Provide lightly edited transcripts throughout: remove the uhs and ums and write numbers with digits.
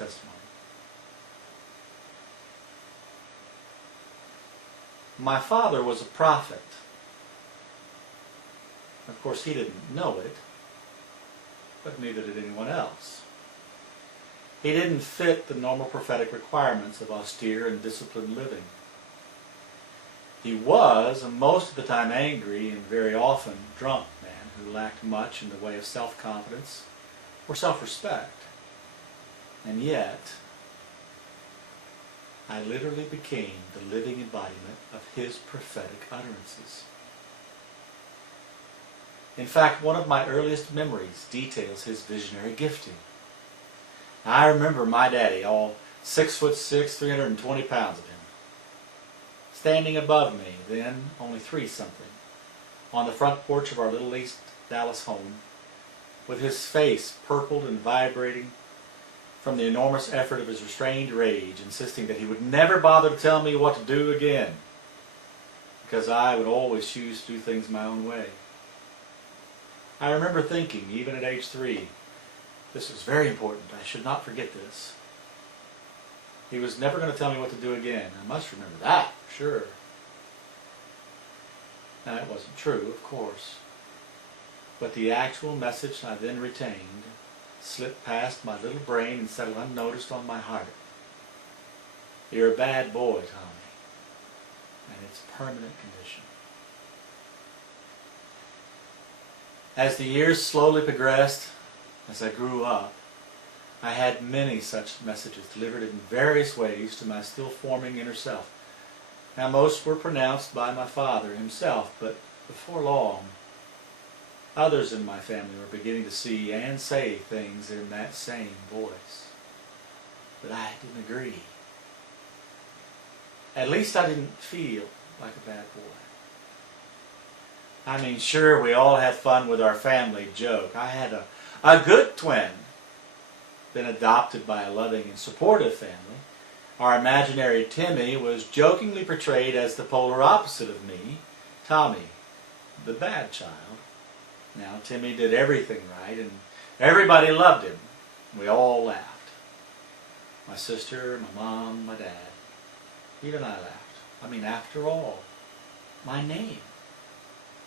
testimony. My father was a prophet. Of course, he didn't know it, but neither did anyone else. He didn't fit the normal prophetic requirements of austere and disciplined living. He was, most of the time, angry and very often drunk man who lacked much in the way of self-confidence or self-respect. And yet, I literally became the living embodiment of his prophetic utterances. In fact, one of my earliest memories details his visionary gifting. I remember my daddy, all 6'6", 320 pounds of him, standing above me, then only 3-something, on the front porch of our little East Dallas home, with his face purpled and vibrating from the enormous effort of his restrained rage, insisting that he would never bother to tell me what to do again, because I would always choose to do things my own way. I remember thinking, even at age 3, this was very important. I should not forget this. He was never going to tell me what to do again. I must remember that, sure. Now, it wasn't true, of course. But the actual message I then retained slipped past my little brain and settled unnoticed on my heart. You're a bad boy, Tommy. And it's a permanent condition. As the years slowly progressed, as I grew up, I had many such messages delivered in various ways to my still forming inner self. Now, most were pronounced by my father himself, but before long, others in my family were beginning to see and say things in that same voice. But I didn't agree. At least I didn't feel like a bad boy. I mean, sure, we all had fun with our family joke. I had a good twin, been adopted by a loving and supportive family. Our imaginary Timmy was jokingly portrayed as the polar opposite of me, Tommy, the bad child. Now, Timmy did everything right, and everybody loved him. We all laughed. My sister, my mom, my dad. Even I laughed. I mean, after all, my name,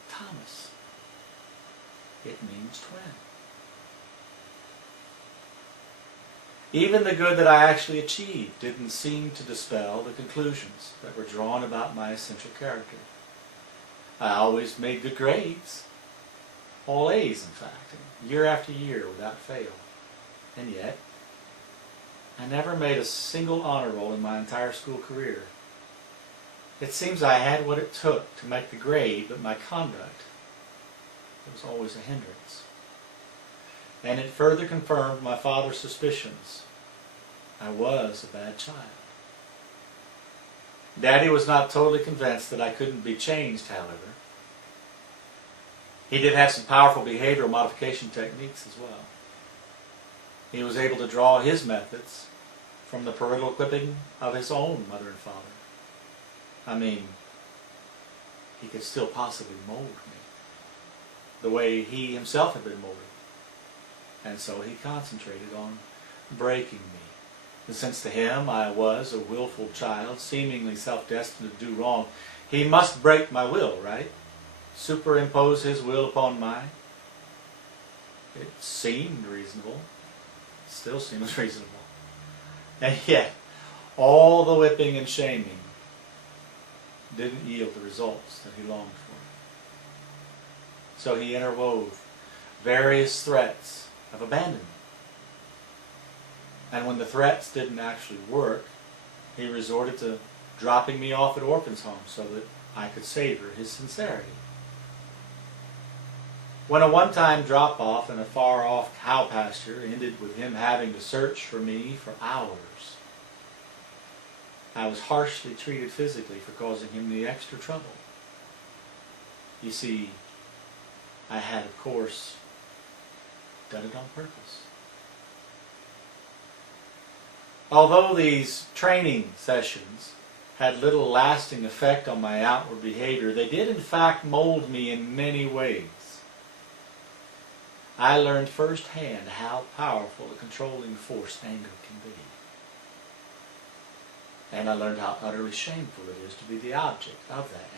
Thomas, it means twin. Even the good that I actually achieved didn't seem to dispel the conclusions that were drawn about my essential character. I always made good grades. All A's, in fact, year after year without fail. And yet, I never made a single honor roll in my entire school career. It seems I had what it took to make the grade, but my conduct was always a hindrance. And it further confirmed my father's suspicions. I was a bad child. Daddy was not totally convinced that I couldn't be changed, however. He did have some powerful behavioral modification techniques as well. He was able to draw his methods from the parental equipping of his own mother and father. I mean, he could still possibly mold me the way he himself had been molded. And so he concentrated on breaking me. And since to him I was a willful child, seemingly self-destined to do wrong, he must break my will, right? Superimpose his will upon mine. It seemed reasonable. Still seems reasonable. And yet, all the whipping and shaming didn't yield the results that he longed for. So he interwove various threats of abandonment. And when the threats didn't actually work, he resorted to dropping me off at orphans' homes so that I could savor his sincerity. When a one-time drop-off in a far-off cow pasture ended with him having to search for me for hours, I was harshly treated physically for causing him the extra trouble. You see, I had, of course, done it on purpose. Although these training sessions had little lasting effect on my outward behavior, they did in fact mold me in many ways. I learned firsthand how powerful a controlling force anger can be. And I learned how utterly shameful it is to be the object of that anger.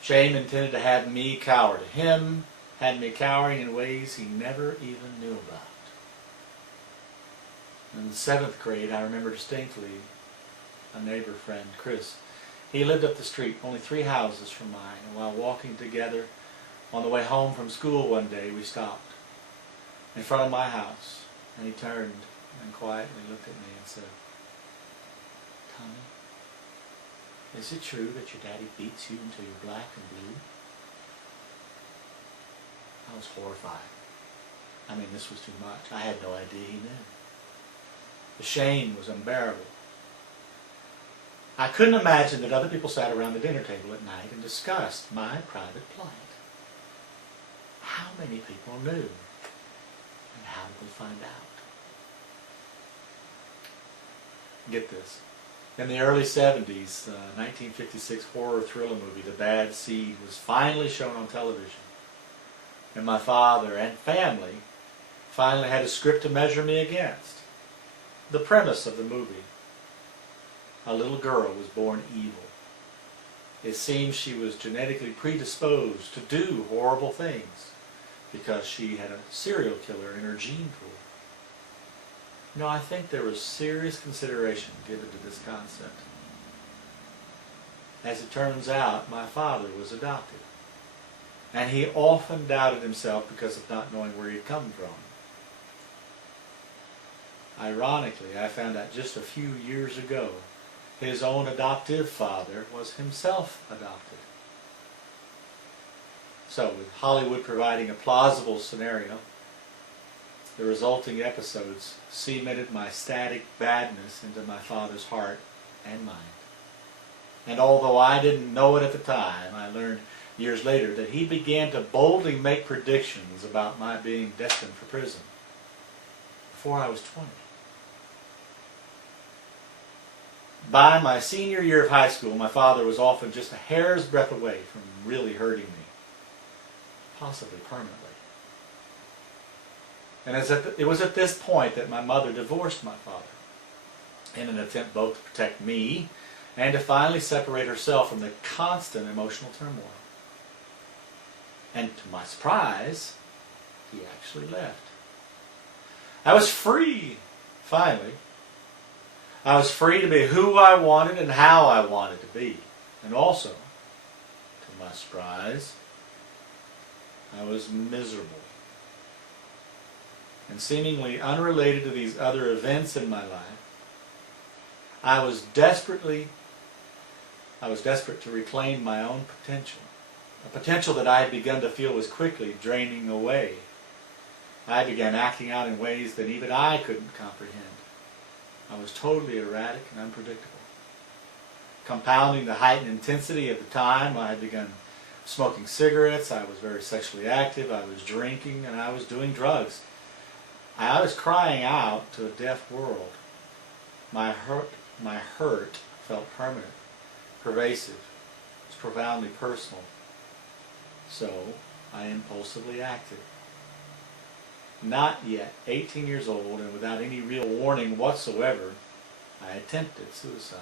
Shame intended to have me cower to him, had me cowering in ways he never even knew about. In the 7th grade, I remember distinctly a neighbor friend, Chris. He lived up the street, only 3 houses from mine, and while walking together on the way home from school one day, we stopped in front of my house, and he turned and quietly looked at me and said, "Tommy, is it true that your daddy beats you until you're black and blue?" I was horrified. I mean, this was too much. I had no idea he knew. The shame was unbearable. I couldn't imagine that other people sat around the dinner table at night and discussed my private plight. How many people knew? And how did they find out? Get this. In the early 70s, the 1956 horror thriller movie, The Bad Seed, was finally shown on television. And my father and family finally had a script to measure me against. The premise of the movie: a little girl was born evil. It seems she was genetically predisposed to do horrible things because she had a serial killer in her gene pool. You know, I think there was serious consideration given to this concept. As it turns out, my father was adopted, and he often doubted himself because of not knowing where he'd come from. Ironically, I found out just a few years ago his own adoptive father was himself adopted. So, with Hollywood providing a plausible scenario, the resulting episodes cemented my static badness into my father's heart and mind. And although I didn't know it at the time, I learned years later that he began to boldly make predictions about my being destined for prison before I was 20. By my senior year of high school, my father was often just a hair's breadth away from really hurting me, possibly permanently. And it was at this point that my mother divorced my father, in an attempt both to protect me and to finally separate herself from the constant emotional turmoil. And to my surprise, he actually left. I was free, finally. I was free to be who I wanted and how I wanted to be. And also, to my surprise, I was miserable. And seemingly unrelated to these other events in my life, I was desperate to reclaim my own potential. A potential that I had begun to feel was quickly draining away. I began acting out in ways that even I couldn't comprehend. I was totally erratic and unpredictable. Compounding the heightened intensity of the time, I had begun smoking cigarettes, I was very sexually active, I was drinking, and I was doing drugs. I was crying out to a deaf world. My hurt felt permanent, pervasive, it was profoundly personal. So I impulsively acted. Not yet 18 years old and without any real warning whatsoever, I attempted suicide.